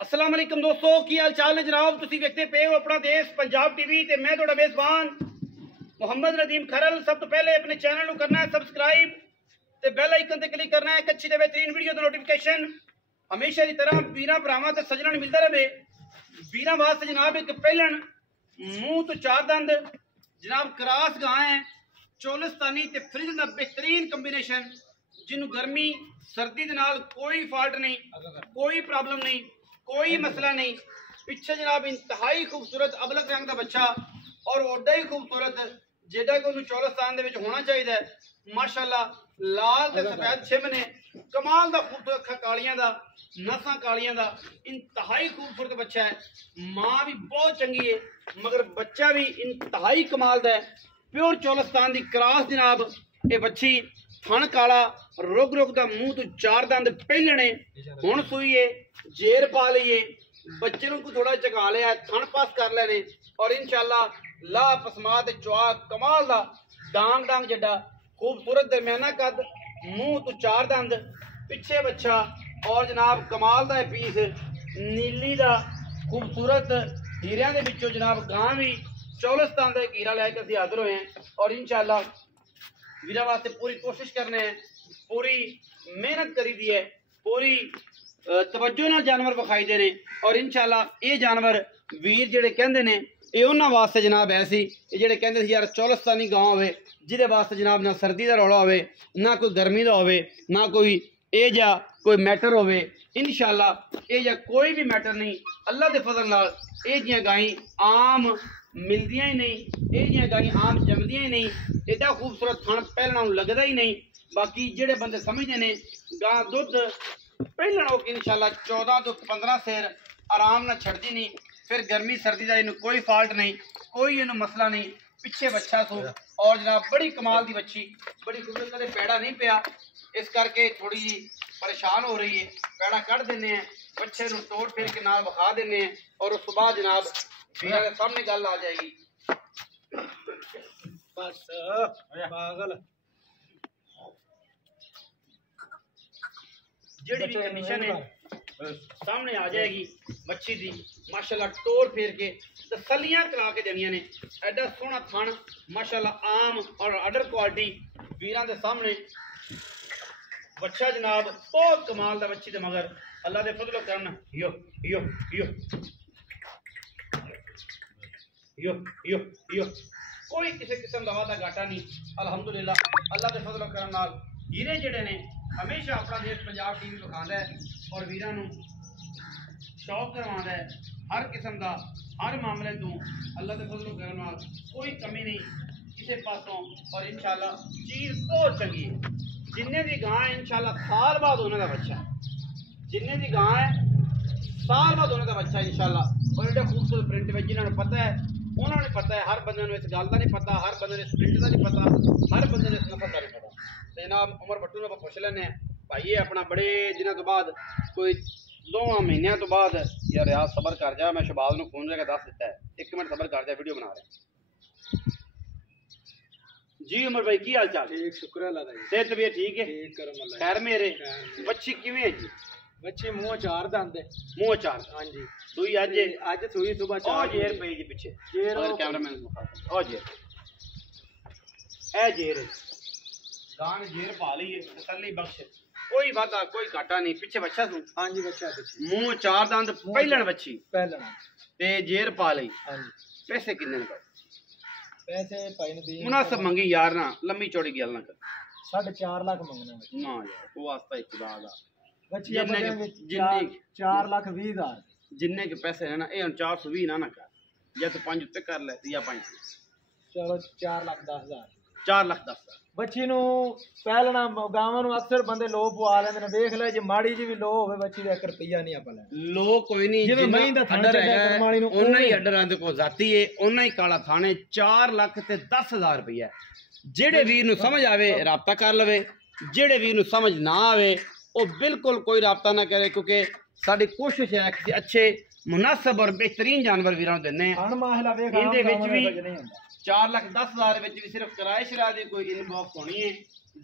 अस्सलाम वालेकुम दोस्तों, की हाल चाल है जनाब। तुसी देखते पे हो अपना देश पंजाब टीवी ते मैं थोड़ा मेजबान मुहम्मद नदीम खरल। सब तो पहले अपने चैनल को करना है सबसक्राइब ते बेल आइकन ते क्लिक करना है। एक अच्छी ते बेहतरीन वीडियो दा नोटिफिकेशन हमेशा की तरह वीरा भरावां ते सज्जणां नूं मिलदा रहे। वीरा वास्ते जनाब एक पहलन मुंह तो चार दंद जनाब क्रास गां है, चोलिस्तानी ते फ्रिज दा बेहतरीन कंबीनेशन, जिन्हों गर्मी सर्दी दे नाल कोई फॉल्ट नहीं, कोई प्रॉब्लम नहीं, कोई मसला नहीं। पिछे जनाब इंतहाई खूबसूरत अबलक रंग का बच्चा और ओडा ही खूबसूरत जेडा कि उन्होंने चोलिस्तान दे विच होना चाहिए। माशाअल्लाह लाल ते सफेद छिम ने, कमाल दा खूबसूरत अखां कालियां दा, नसां कालियां दा, इंतहाई खूबसूरत बच्चा है। माँ भी बहुत चंगी है मगर बच्चा भी इंतहाई कमाल दा है। प्योर चोलिस्तान दी क्रॉस जनाब ये बच्ची, थन काला, रुग रुग दा मुंह तो चार दंद पहलने, हुण सूई है, जेर पा लीए, बच्चे को थोड़ा चका लिया, थन पास कर लेने और इंशाअल्लाह ला पसमा ते चुआ कमाल दा डांग डांग जड्डा खूबसूरत दरमियाना कद, मुंह तो चार दंद, पिछे बच्चा और जनाब कमाल दा पीस नीली दा खूबसूरत हीरियां दे विचों जनाब गां भी चोलिस्तान का एक हीरा लैके असीं हाजिर होए हैं और इंशाअल्लाह वीरा वास्ते पूरी कोशिश करने हैं, पूरी मेहनत करी दी है, पूरी तवज्जो नाल जानवर विखाई दे ने और इंशाअल्लाह ये जानवर वीर जेडे कहंदे ने ये उन्हां वास्ते जनाब ऐसी जेडे कहंदे सी यार चोलिस्तानी गांव होवे जिहदे वास्ते जनाब ना सर्दी दा रौला होवे, ना कोई गर्मी दा होवे, ना कोई ए जा कोई मैटर होवे। इंशाअल्लाह ये जा कोई भी मैटर नहीं, अल्लाह दे फजल नाल ये जियां गाई आम मिलदियां ही नहीं, ये जियां गाई आम जमदियां ही नहीं, एडा खूबसूरत थन पहलना लगदा ही नहीं। बाकी जेडे बंदे समझदे ने गां दुध पहलना हो कि इंशाअल्लाह 14 तो 15 सेर आराम ना छड़दी नहीं, फिर गर्मी सर्दी का इन्हू कोई फॉल्ट नहीं, कोई इन्हू मसला नहीं। पिछे बच्चा सो और जनाब बड़ी कमाल की बच्ची, बड़ी खूबसूरत, कदे पैड़ा नहीं पिया, इस करके थोड़ी जी परेशान हो रही है। पैड़ा कट देने हैं, बच्चे नूं तोड़ फिर के नाल विखा देने हैं और उस बाद जनाब वीरा के सामने गल आ जाएगी। बस पागल जेड़ी भी कंडीशन है सामने आ जाएगी मच्छी दी। माशाल्लाह तोड़ फेर के तसलियां करा के देनियां ने। एडा सोहना थन माशाल्लाह आम और अडर क्वालिटी वीरां दे सामने बच्चा जनाब बहुत कमाल दा बच्ची दे मगर अल्लाह दे फजलो करन यो यो यो यो यो यो कोई किसी किस्म का वादा घाटा नहीं। अल्हम्दुलिल्लाह अल्लाह के फजलो करन नाल हीरे जेडे ने हमेशा अपना देश पंजाब टीवी विखांदा है और वीरां नूं शौक करवांदा है हर किस्म का, हर मामले तो अल्लाह के फजलो करन नाल कोई कमी नहीं किसी पासों। और इंशाअल्लाह चीज़ बहुत चंगी है। जिन्ने दी गां है इंशाअल्लाह साल बाद होने का बच्चा, जिन्ने दी गां है साल बाद होने का बच्चा इंशाअल्लाह। और एडा खूबसूरत प्रिंट में जिन्होंने पता है उन्होंने पता है, हर बंदे इस गल का नहीं पता, हर बंदे इस प्रिंट का नहीं पता, हर बंदे इस नफर का नहीं पता। जनाब उमर भट्टू को पुछ लेने भाई अपना बड़े दिनों तो बाद कोई 2 महीनों तो बाद यार यार सबर कर जा, मैं शहबाज को फोन करके दस दिता है 1 मिनट सबर कर जा, वीडियो बना रहे जी। उमर भाई की हाल चाल? ठीक, शुक्र अल्लाह दा। सेहत तबीयत ठीक है? ठीक करम अल्लाह खैर मेरे। बच्ची किवें है जी? बच्ची मुंह चार दंद है। मुंह चार? हां जी। सुई आज सुई सुबह 4 जेर पई जी पीछे जेर और कैमरामैन ओ जेर ए जेर गान जेर पा ली है, तसल्ली बख्श, कोई वादा कोई घाटा नहीं। पीछे बच्चा तू? हां जी बच्चा पीछे, मुंह चार दंद पहलन बच्ची पहलन ते जेर पा ली। हां जी। पैसे कितने ने? पैसे पाई ने दी मुनासिब मंगी यार, ना लंबी चौड़ी गल ना कर। 4.5 लाख मंगना ना यार, वो वास्ता ही खुदा दा बच्ची जिन्ने 4,20,000 जिन्ने के पैसे है ना ये 420 ना कर, या तो 5 उत्ते कर ले या 5 चलो 4,10,000 4,10,000 बच्ची नु पहलना गावां नु अक्सर बंदे लो पवा लेंदे ने। देख ले जे माड़ी जी भी लो होवे बच्ची दे 1 रुपया नहीं आपा ले लो कोई नहीं, जिवें मई दा थंडर है ओना ही अडर आंदे को जाती है, ओना ही काला थाने 4,10,000 रुपया। जेड़े वीर नु समझ आवे राबता कर लवे, जेड़े वीर नु समझ ना आवे वो बिल्कुल कोई राबता ना करे, क्योंकि साड़ी कोशिश है कि अच्छे मुनासिब और बेहतरीन जानवर वीरां नूं दिन्ने। इहदे विच भी 4,10,000 विच भी सिर्फ किराए शराए दी कोई इनबॉक्स होनी है,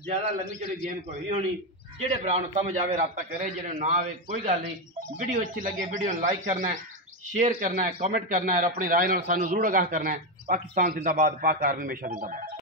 ज़्यादा लंबी चौड़ी गेम कोई नहीं होनी। ਜਿਹੜੇ ਭਰਾ ਨੂੰ ਸਮਝ ਆਵੇ ਰਾਬਤਾ ਕਰੇ, ਜਿਹੜੇ ਨੂੰ ਨਾ ਆਵੇ ਕੋਈ ਗੱਲ ਨਹੀਂ। ਵੀਡੀਓ ਅੱਛੀ ਲੱਗੇ ਵੀਡੀਓ ਨੂੰ ਲਾਈਕ ਕਰਨਾ है, शेयर करना है, कमेंट करना है और अपनी राय नाल सानू जरूर आगाह करना है। पाकिस्तान जिंदाबाद, पाक आर्मी हमेशा जिंदाबाद।